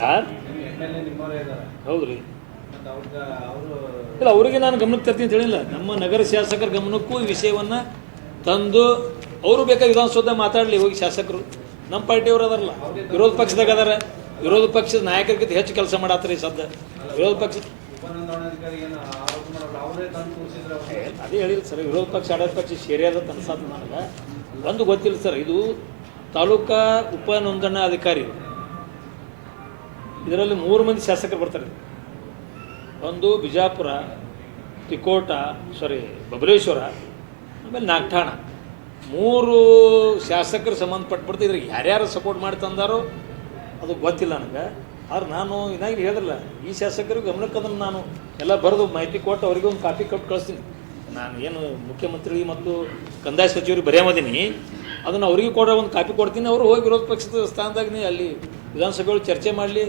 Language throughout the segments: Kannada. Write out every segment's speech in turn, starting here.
ಹಾಂ? ಹೌದು ರೀ ಇಲ್ಲ, ಅವ್ರಿಗೆ ನಾನು ಗಮನಕ್ಕೆ ತರ್ತೀನಿ ಅಂತ ಹೇಳಿಲ್ಲ. ನಮ್ಮ ನಗರ ಶಾಸಕರ ಗಮನಕ್ಕೂ ಈ ವಿಷಯವನ್ನು ತಂದು ಅವರು ಬೇಕಾದ ವಿಧಾನಸೌಧ ಮಾತಾಡಲಿ, ಹೋಗಿ ಶಾಸಕರು. ನಮ್ಮ ಪಾರ್ಟಿಯವರು ಅದಾರಲ್ಲ, ವಿರೋಧ ಪಕ್ಷದಾಗ ಅದಾರ. ವಿರೋಧ ಪಕ್ಷದ ನಾಯಕರಿಗಿಂತ ಹೆಚ್ಚು ಕೆಲಸ ಮಾಡತ್ತಾರ ಈ ವಿರೋಧ ಪಕ್ಷ ಅದೇ ಹೇಳಿಲ್ಲ ಸರ್, ವಿರೋಧ ಪಕ್ಷ, ಆಡಳಿತ ಪಕ್ಷ ಸೇರಿಯಾದ ಅನ್ಸಾತ ನನಗೆ. ಒಂದು ಗೊತ್ತಿಲ್ಲ ಸರ್, ಇದು ತಾಲೂಕಾ ಉಪ ನೋಂದಣಾಧಿಕಾರಿ ಇದರಲ್ಲಿ ಮೂರು ಮಂದಿ ಶಾಸಕರು ಬರ್ತಾರೆ. ಒಂದು ಬಿಜಾಪುರ, ತಿಕೋಟ ಸಾರಿ ಬಬಲೇಶ್ವರ, ಆಮೇಲೆ ನಾಗಠಾಣ. ಮೂರು ಶಾಸಕರು ಸಂಬಂಧಪಟ್ಬಿಡ್ತು. ಇದ್ರಿಗೆ ಯಾರ್ಯಾರು ಸಪೋರ್ಟ್ ಮಾಡಿ ತಂದಾರೋ ಅದು ಗೊತ್ತಿಲ್ಲ ನನಗೆ. ಆದ್ರೆ ನಾನು ಇದಾಗಿ ಹೇಳಿದ್ರಲ್ಲ, ಈ ಶಾಸಕರು ಗಮನಕ್ಕೆ ಅದನ್ನು ನಾನು ಎಲ್ಲ ಬರೆದು ಮಾಹಿತಿ ಕೊಟ್ಟು ಅವರಿಗೆ ಒಂದು ಕಾಪಿ ಕೊಟ್ಟು ಕಳಿಸ್ತೀನಿ. ನಾನು ಏನು ಮುಖ್ಯಮಂತ್ರಿ ಮತ್ತು ಕಂದಾಯ ಸಚಿವರಿಗೆ ಬರೆಯಮದೀನಿ. ಅದನ್ನು ಅವ್ರಿಗೆ ಕೊಡೋ ಒಂದು ಕಾಪಿ ಕೊಡ್ತೀನಿ. ಅವರು ಹೋಗಿ ವಿರೋಧ ಪಕ್ಷದ ಸ್ಥಾನದಾಗ ಅಲ್ಲಿ ವಿಧಾನಸಭೆಗಳು ಚರ್ಚೆ ಮಾಡಲಿ.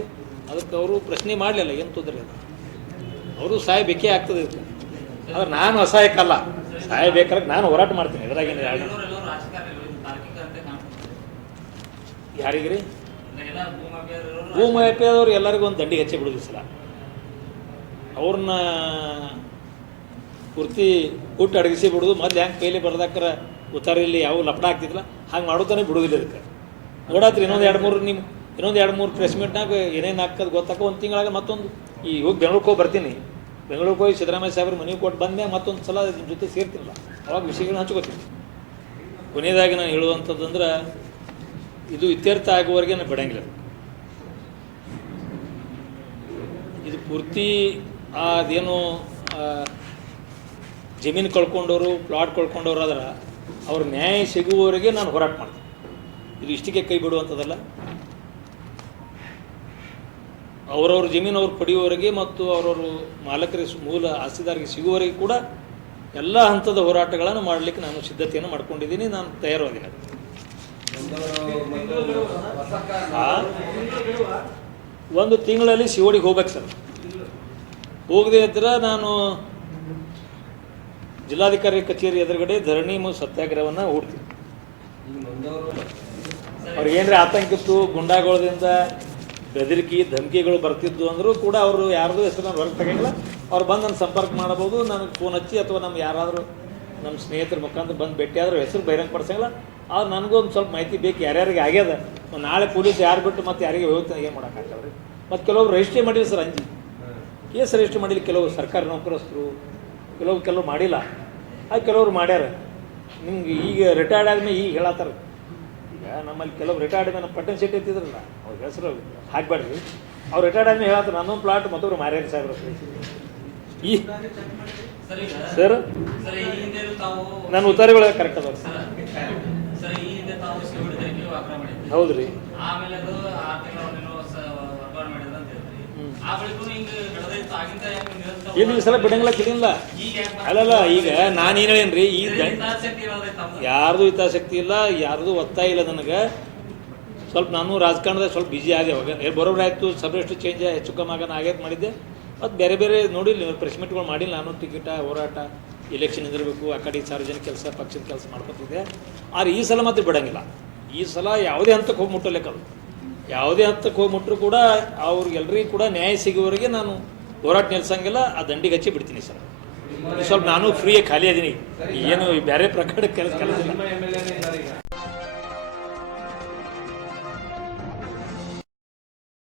ಅದಕ್ಕೆ ಅವರು ಪ್ರಶ್ನೆ ಮಾಡಲಿಲ್ಲ, ಏನು ತೊಂದರೆ ಇಲ್ಲ. ಅವರು ಸಹಾಯ ಬೇಕೇ ಆಗ್ತದೆ ಆದ್ರೆ ನಾನು ಅಸಹಾಯಕ್ಕಲ್ಲ ಸಹಾಯ ಬೇಕಾದ್ರೆ ನಾನು ಹೋರಾಟ ಮಾಡ್ತೀನಿ ಇದ್ರಾಗೇನು ಯಾರಿಗ್ರಿ? ಭೂಮಿ ಆದವ್ರು ಎಲ್ಲರಿಗೂ ಒಂದು ದಂಡಿಗೆ ಹಚ್ಚಿ ಬಿಡೋದು ಅವ್ರನ್ನ ಪೂರ್ತಿ ಊಟ ಅಡಗಿಸಿ ಬಿಡೋದು, ಮೊದ್ಲು ಹ್ಯಾಂಗೆ ಕೈಲಿ ಬರ್ದಾಕ್ರ ಉತ್ತಾರಿಲ್ಲಿ ಯಾವ ಲಪಡ ಆಗ್ತಿದ್ಲ ಹಂಗೆ ಮಾಡೋದನ್ನೇ ಬಿಡೋದಿಲ್ಲ ಇದಕ್ಕೆ. ನೋಡಾತ್ರಿ ಇನ್ನೊಂದು ಎರಡು ಮೂರು ನಿಮ್ಮ ಇನ್ನೊಂದು ಎರಡು ಮೂರು ಪ್ರೆಸ್ ಮೀಟ್ನಾಗ ಏನೇನು ಹಾಕೋದು ಗೊತ್ತಾಕ ಒಂದು ತಿಂಗಳಾಗ ಮತ್ತೊಂದು. ಈ ಹೋಗಿ ಬೆಂಗಳೂರಿಗೆ ಹೋಗಿ ಬರ್ತೀನಿ. ಬೆಂಗಳೂರಿಗೆ ಹೋಗಿ ಸಿದ್ದರಾಮಯ್ಯ ಸಾಹೇಬ್ರ ಮನೆಗೆ ಕೊಟ್ಟು ಬಂದ್ಮ್ಯಾಗ ಮತ್ತೊಂದು ಸಲ ನಿಮ್ಮ ಜೊತೆ ಸೇರ್ತೀನಲ್ಲ. ಅವಾಗ ವಿಷಯಗಳನ್ನ ಹಂಚ್ಕೋತೀನಿ. ಕೊನೆಯದಾಗಿ ನಾನು ಹೇಳುವಂಥದ್ದಂದ್ರೆ ಇದು ಇತ್ಯರ್ಥ ಆಗುವವರೆಗೆ ನಾನು ಬಿಡಂಗಿಲ್ಲ. ಇದು ಪೂರ್ತಿ ಅದೇನು ಜಮೀನು ಕಳ್ಕೊಂಡವರು ಪ್ಲಾಟ್ ಕಳ್ಕೊಂಡವ್ರು ಆದ್ರೆ ಅವ್ರ ನ್ಯಾಯ ಸಿಗುವವರೆಗೆ ನಾನು ಹೋರಾಟ ಮಾಡ್ತೀನಿ. ಇದು ಇಷ್ಟಕ್ಕೆ ಕೈ ಬಿಡುವಂಥದ್ದಲ್ಲ. ಅವರವ್ರ ಜಮೀನು ಅವ್ರು ಪಡೆಯುವವರೆಗೆ ಮತ್ತು ಅವರವರು ಮಾಲಕರಿಗೆ ಮೂಲ ಆಸ್ತಿದಾರಿಗೆ ಸಿಗುವವರೆಗೆ ಕೂಡ ಎಲ್ಲ ಹಂತದ ಹೋರಾಟಗಳನ್ನು ಮಾಡಲಿಕ್ಕೆ ನಾನು ಸಿದ್ಧತೆಯನ್ನು ಮಾಡ್ಕೊಂಡಿದ್ದೀನಿ, ನಾನು ತಯಾರಾಗಿ? ಒಂದು ತಿಂಗಳಲ್ಲಿ ಶಿವಡಿಗೆ ಹೋಗ್ಬೇಕು ಸರ್. ಹೋಗದೆ ಇದ್ರೆ ನಾನು ಜಿಲ್ಲಾಧಿಕಾರಿ ಕಚೇರಿ ಎದುರುಗಡೆ ಧರಣಿ ಮತ್ತು ಸತ್ಯಾಗ್ರಹವನ್ನು ಹೂಡ್ತೀನಿ. ಅವ್ರಿಗೆ ಏನ್ರಿ ಆತಂಕಿತ್ತು, ಗುಂಡಾಗೋಳದಿಂದ ಬೆದರಿಕೆ, ಧಮಕಿಗಳು ಬರ್ತಿದ್ದು ಅಂದರೂ ಕೂಡ ಅವರು ಯಾರ್ದು ಹೆಸರು ಹೊರಗೆ ತೆಗಿಲ್ಲ ಅವ್ರು ಬಂದು ನನ್ನ ಸಂಪರ್ಕ ಮಾಡಬಹುದು, ನನಗೆ ಫೋನ್ ಹಚ್ಚಿ ಅಥವಾ ನಮ್ಮ ಯಾರಾದರೂ ನಮ್ಮ ಸ್ನೇಹಿತರ ಮುಖಾಂತರ ಬಂದು ಭೇಟಿ ಆದರೂ ಹೆಸರು ಬಹಿರಂಗ ಪಡಿಸಂಗಿಲ್ಲ. ಆದ್ರೆ ನನಗೂ ಒಂದು ಸ್ವಲ್ಪ ಮಾಹಿತಿ ಬೇಕು, ಯಾರ್ಯಾರಿಗೆ ಆಗ್ಯದ. ನಾಳೆ ಪೊಲೀಸ್ ಯಾರು ಬಿಟ್ಟು ಮತ್ತೆ ಯಾರಿಗೆ ಹೋಗ್ತಾನೆ ಏನು ಮಾಡೋಕ್ಕಾಗ್ತವ್ರಿ ಮತ್ತು ಕೆಲವರು ರಿಜಿಸ್ಟ್ರಿ ಮಾಡಿಲ್ಲ ಸರ್ ಅಂಜಿ. ಕೇಸ್ ರಿಜಿಸ್ಟ್ರಿ ಮಾಡಿಲ್ಲ ಕೆಲವು ಸರ್ಕಾರಿ ನೌಕರಸ್ಥರು ಕೆಲವು ಕೆಲವು ಮಾಡಿಲ್ಲ. ಆ ಕೆಲವರು ಮಾಡ್ಯಾರ. ನಿಮ್ಗೆ ಈಗ ರಿಟೈರ್ಡ್ ಆದಮೇಲೆ ಈಗ ಹೇಳತ್ತಾರ. ನಮ್ಮಲ್ಲಿ ಕೆಲವು ರಿಟೈರ್ಡ್ ಮೇಲೆ ಪಟ್ಟಣ ಶೆಟ್ಟಿ ಅಂತಿದ್ರಲ್ಲ ಅವ್ರ ಹೆಸರು ಹಾಕ್ಬೇಡ್ರಿ. ಅವ್ರು ರಿಟೈರ್ಡ್ ಆದ್ಮೇಲೆ ಹೇಳ್ತಾರೆ ನನ್ನೊಂದು ಪ್ಲಾಟ್ ಮತ್ತೊಬ್ರು ಮಾರ್ಯಾರ ಸಾಹೇಬ್ರ ಈ ಸರ್ ನನ್ನ ಉತ್ತರಗಳು ಕರೆಕ್ಟ್ ಅದಾವ. ಹೌದ್ರಿ. ಆಮೇಲೆ ಏನು ಈ ಸಲ ಬಿಡಂಗಿಲ್ಲ ಯಾಕೆ ಅಲ್ಲಲ್ಲ, ಈಗ ನಾನೇನು ಹೇಳೇನ್ರಿ ಈ ಯಾರ್ದು ಹಿತಾಸಕ್ತಿ ಇಲ್ಲ, ಯಾರ್ದು ಒತ್ತಾಯ ಇಲ್ಲ ನನಗೆ. ಸ್ವಲ್ಪ ನಾನು ರಾಜಕಾರಣದಾಗ ಸ್ವಲ್ಪ ಬಿಜಿ ಆಗಿ ಅವಾಗ. ಬರೋಬ್ರು ಆಯಿತು ಸಬ್ರೆಸ್ಟ್ ಚೇಂಜ್ ಹೆಚ್ಚು ಕಮ್ಮಿ ಆಗೋಣ ಆಗ್ಯಾಕೆ ಮಾಡಿದ್ದೆ. ಮತ್ತು ಬೇರೆ ಬೇರೆ ನೋಡಿಲ್ಲ ನೀವು ಪ್ರೆಸ್ ಮೀಟ್ಗಳು ಮಾಡಿಲ್ಲ. ನಾನು ಟಿಕೆಟ ಹೋರಾಟ ಎಲೆಕ್ಷನ್ ಇದ್ದಿರಬೇಕು ಆ ಕಡೆ ಸಾರ್ವಜನಿಕ ಕೆಲಸ, ಪಕ್ಷದ ಕೆಲಸ ಮಾಡ್ಕೊತಿದ್ದೆ. ಆದ್ರೆ ಈ ಸಲ ಮಾತ್ರ ಬಿಡಂಗಿಲ್ಲ. ಈ ಸಲ ಯಾವುದೇ ಹಂತಕ್ಕೆ ಹೋಗಿ ಮುಟ್ಟಲೇಕದು ಯಾವುದೇ ಹಂತಕ್ಕೆ ಹೋಗಿ ಮುಟ್ಟರು ಕೂಡ ಅವ್ರಿಗೆಲ್ಲರಿಗೂ ಕೂಡ ನ್ಯಾಯ ಸಿಗುವವರೆಗೆ ನಾನು ಹೋರಾಟ ನಿಲ್ಸಂಗಿಲ್ಲ, ಆ ದಂಡಿಗೆ ಹಚ್ಚಿ ಬಿಡ್ತೀನಿ ಸರ್. ಸ್ವಲ್ಪ ನಾನು ಫ್ರೀಯಾಗಿ ಖಾಲಿ ಅದೀನಿ ಏನು ಬೇರೆ ಪ್ರಕಾರ ಕೆಲಸ ಕೆಲಸ